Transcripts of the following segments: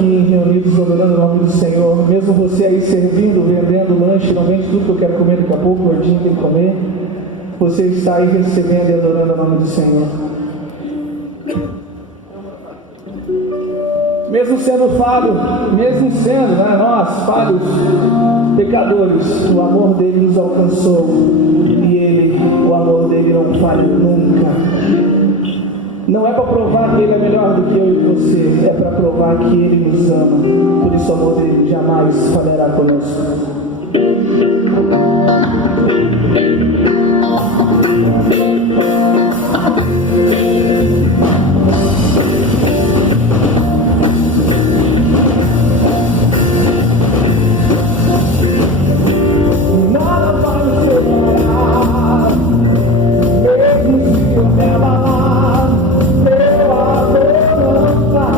aqui reunidos adorando o nome do Senhor, mesmo você aí servindo, vendendo lanche, não vende tudo que eu quero comer daqui a pouco, o gordinho tem que comer, você está aí recebendo e adorando o nome do Senhor. Mesmo sendo falho, mesmo sendo, né, nós, falhos, pecadores, o amor dele nos alcançou, e o amor dele não falha nunca. Não é para provar que ele é melhor do que eu e você, é para provar que ele nos ama. Por isso o amor dele jamais falhará conosco. Nada vai me separar, mesmo se eu me abalar, meu amor não falha. Mesmo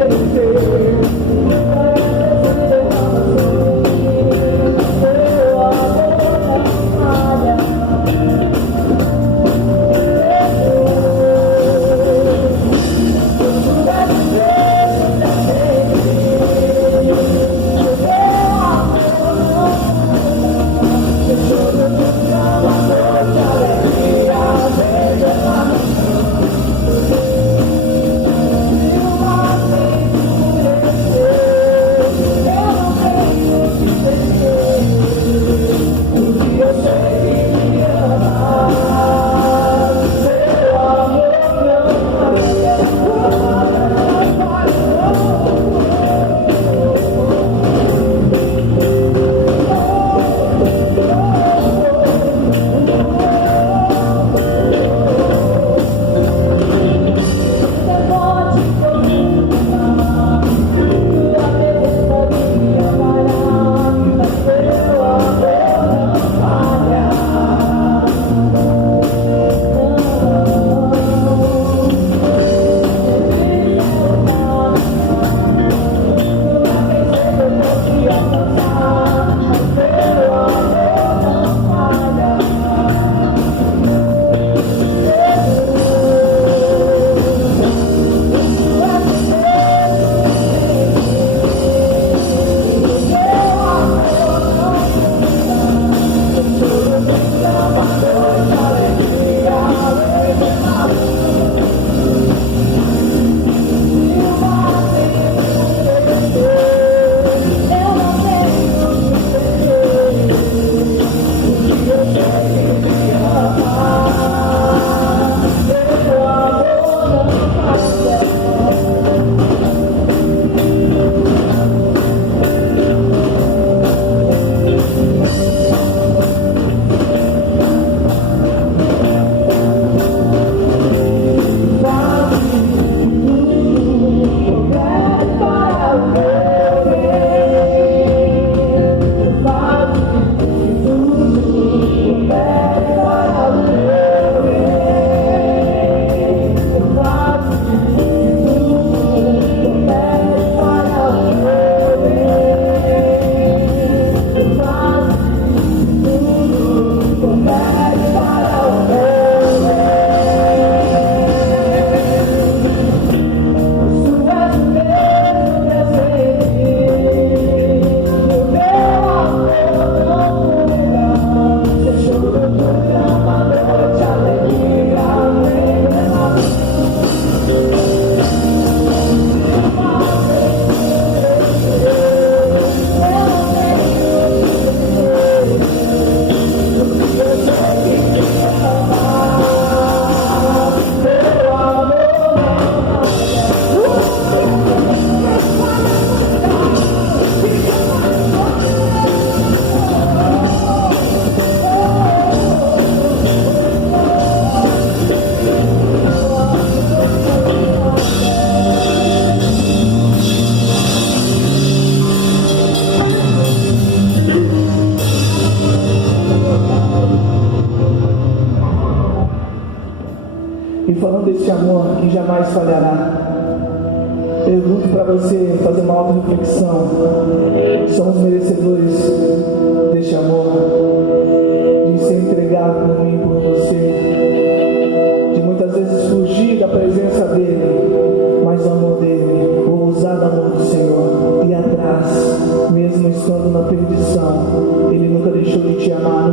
sem merecer, meu amor não falha. Desse amor que jamais falhará. Pergunto para você fazer uma auto-reflexão. Somos merecedores deste amor, de ser entregado por mim, por você,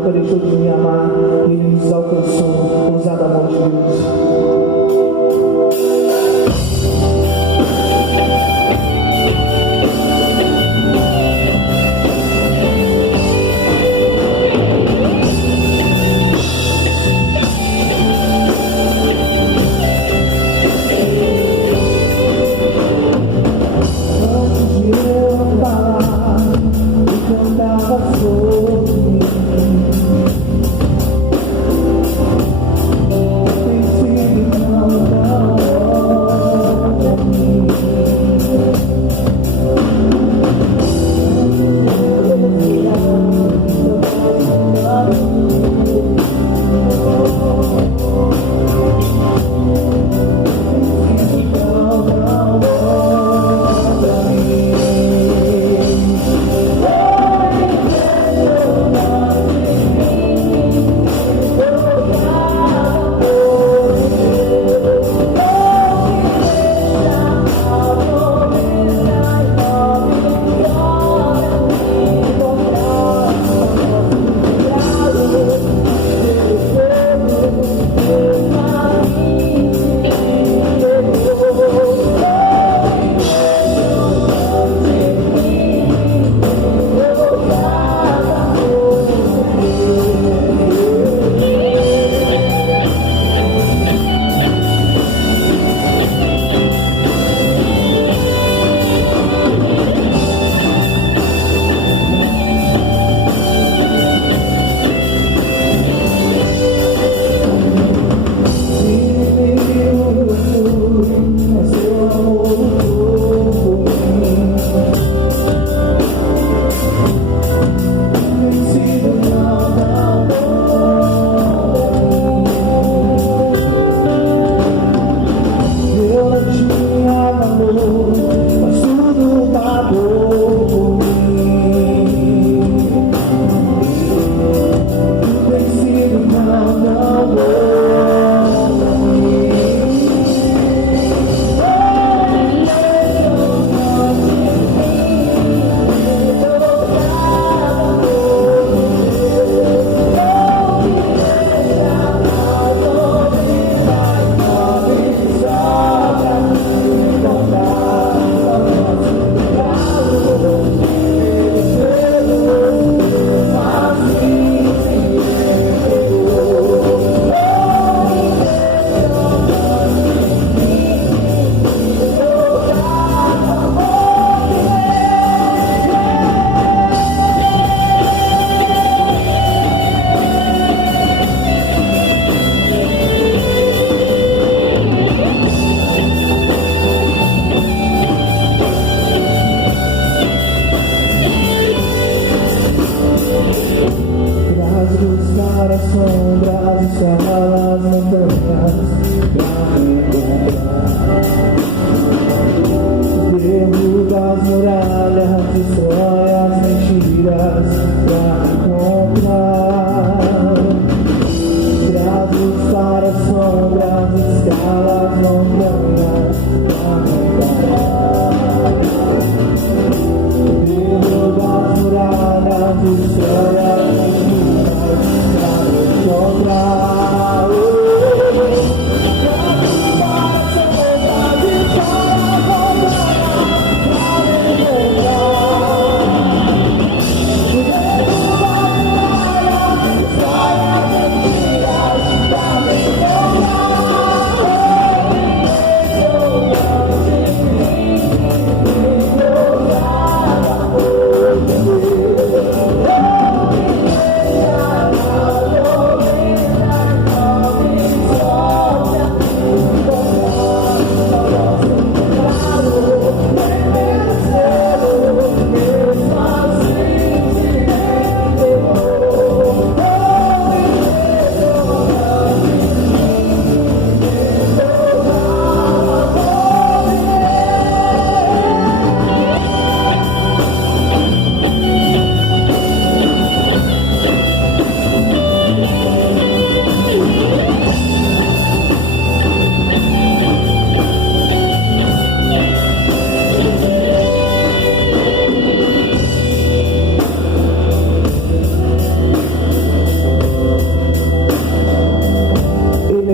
nunca deixou de me amar. Ele nos alcançou, usado a mão de Deus.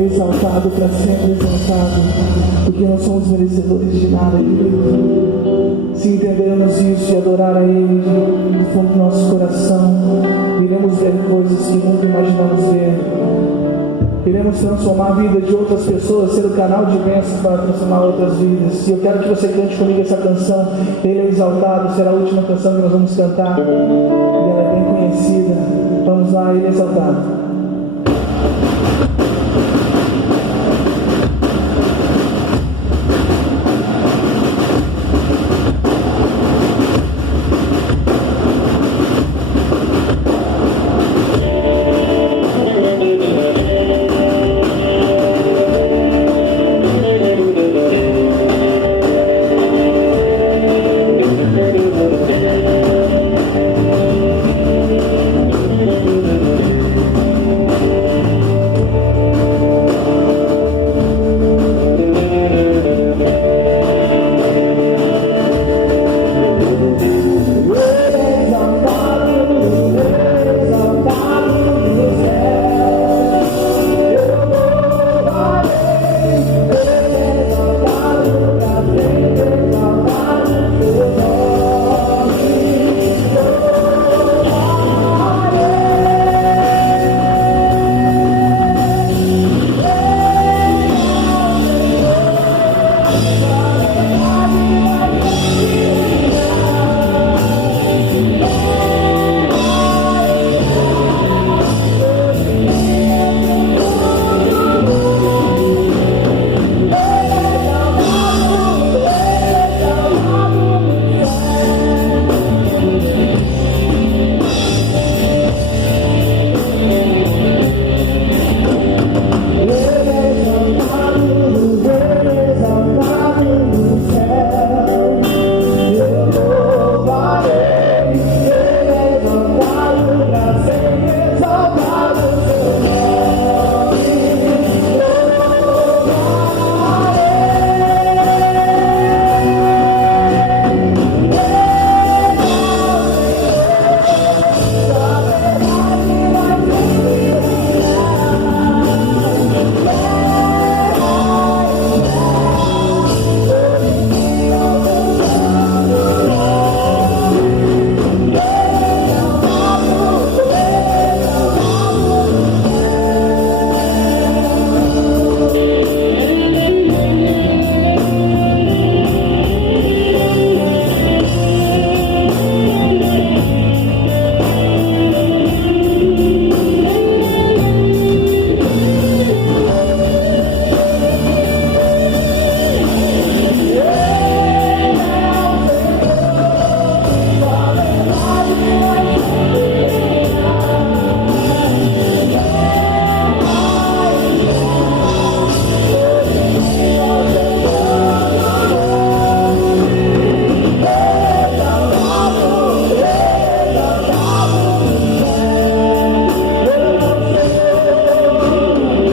é exaltado, para sempre exaltado, porque não somos merecedores de nada, querido. Se entendermos isso e adorar a Ele do fundo do nosso coração, iremos ver coisas que nunca imaginamos ver. Iremos transformar a vida de outras pessoas, ser o canal de bênçãos para transformar outras vidas. E eu quero que você cante comigo essa canção. Ele é exaltado, será a última canção que nós vamos cantar. E ela é bem conhecida. Vamos lá, Ele é exaltado.